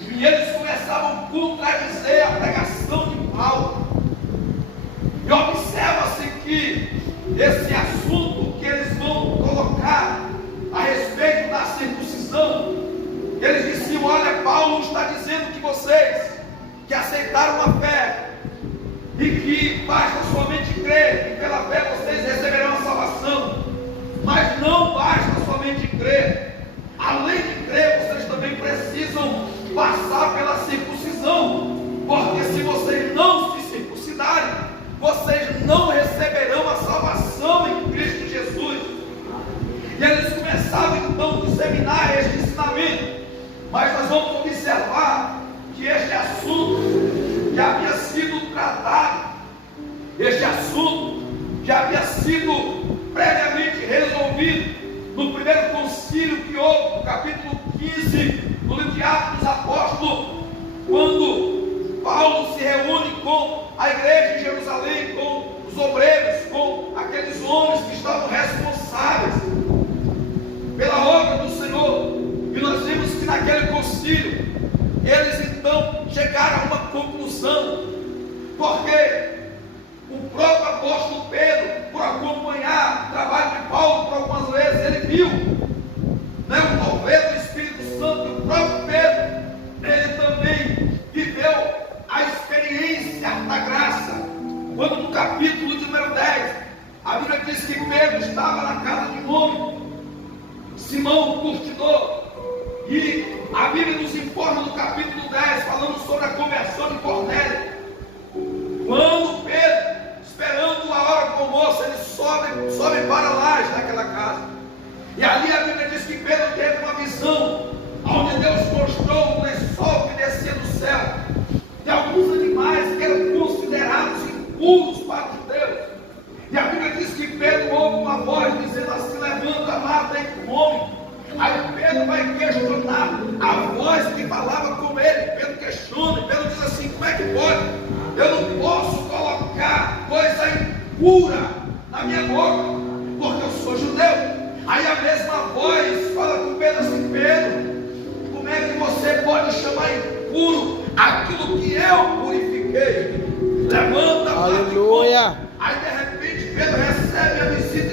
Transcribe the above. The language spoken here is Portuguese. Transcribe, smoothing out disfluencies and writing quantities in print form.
E eles começavam a contradizer a pregação de Paulo. E observa-se que esse assunto que eles vão colocar a respeito da circuncisão, eles diziam: olha, Paulo está dizendo que vocês que aceitaram a fé e que basta somente crer, e pela fé vocês receberão a salvação. Mas não basta somente crer. Além de crer, vocês também precisam passar pela circuncisão, porque se vocês não se circuncidarem, vocês não receberão a salvação em Cristo Jesus. E eles começavam então a disseminar este ensinamento. Mas nós vamos observar que este assunto já havia sido tratado, este assunto já havia sido previamente resolvido no primeiro concílio que houve, no capítulo 15 do livro de Atos dos Apóstolos, quando Paulo se reúne com a igreja de Jerusalém, com os obreiros, com aqueles homens que estavam responsáveis pela obra do Senhor. E nós vimos que naquele concílio eles então chegaram a uma conclusão, porque o próprio apóstolo Pedro, por acompanhar o trabalho de Paulo por algumas vezes, ele viu, né, o mover do Espírito Santo. E o próprio Pedro, ele também viveu a experiência da graça, quando no capítulo número 10, a Bíblia diz que Pedro estava na casa de um homem, Simão o curtidor, e a Bíblia nos informa no capítulo 10, falando sobre a conversão de Cornélio. Quando Pedro, esperando a hora do almoço, ele sobe para a laje daquela casa, e ali a Bíblia diz que Pedro teve uma visão, onde Deus mostrou um lençol que descia do céu, de alguns animais que eram considerados impuros para os judeus. E a Bíblia diz que Pedro ouve uma voz dizendo assim: levanta, mata e come. Aí Pedro vai questionar a voz que falava com ele. Pedro questiona, e Pedro diz assim: como é que pode? Eu não posso colocar coisa impura na minha boca, porque eu sou judeu. Aí a mesma voz fala com Pedro assim: Pedro, como é que você pode chamar impuro aquilo que eu purifiquei? Levanta, aleluia. Aí de repente Pedro recebe a visita